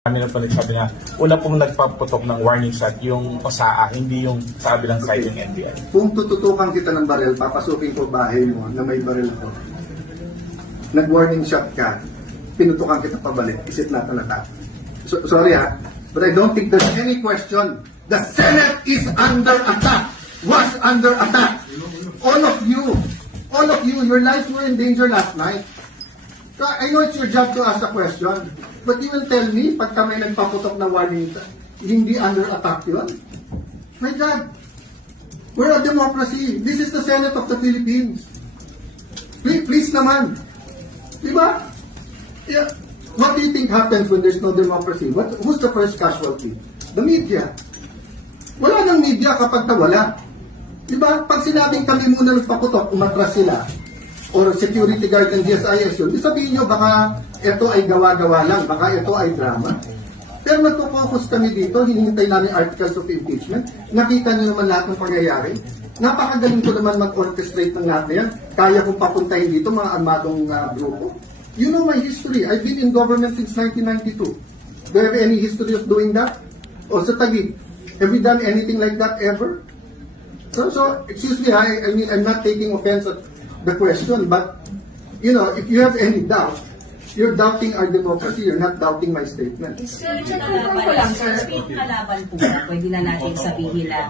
Kami na pa nagsabi na una pong nagpaputok ng warning shot yung PASAA, hindi yung sa kabilang side yung NBI. Kung tututukan kita ng baril, papasukin ko bahay mo na may baril ko. Nag-warning shot ka, pinutukan kita pabalik. Is it not an attack? Sorry but I don't think there's any question. The Senate is under attack. Was under attack. All of you, your lives were in danger last night. So I know it's your job to ask a question, but you will tell me, pag kami nagpaputok na warning, hindi under attack yun? My God, we're a democracy. This is the Senate of the Philippines. Please naman. Diba? Yeah. What do you think happens when there's no democracy? Who's the first casualty? The media. Wala ng media kapag nawala. Diba? Pag sinabing kami muna nagpaputok, umatras sila, or security guard ng GSIS yun, sabihin nyo baka ito ay gawa-gawa lang, baka ito ay drama. Pero nagpo-focus kami dito, hinihintay namin articles of impeachment, nakita nyo naman lahat ng pangyayari. Napakagaling ko naman mag-orchestrate ng lahat na yan. Kaya kong papuntahin dito mga armadong grupo. You know my history. I've been in government since 1992. Do you have any history of doing that? O sa Taguig, have we done anything like that ever? So excuse me, I mean, I'm not taking offense at the question, but, you know, if you have any doubt, you're doubting our democracy, you're not doubting my statement. Sir, confirm ko lang, sir. Kalaban po na, pwede na natin sabihin na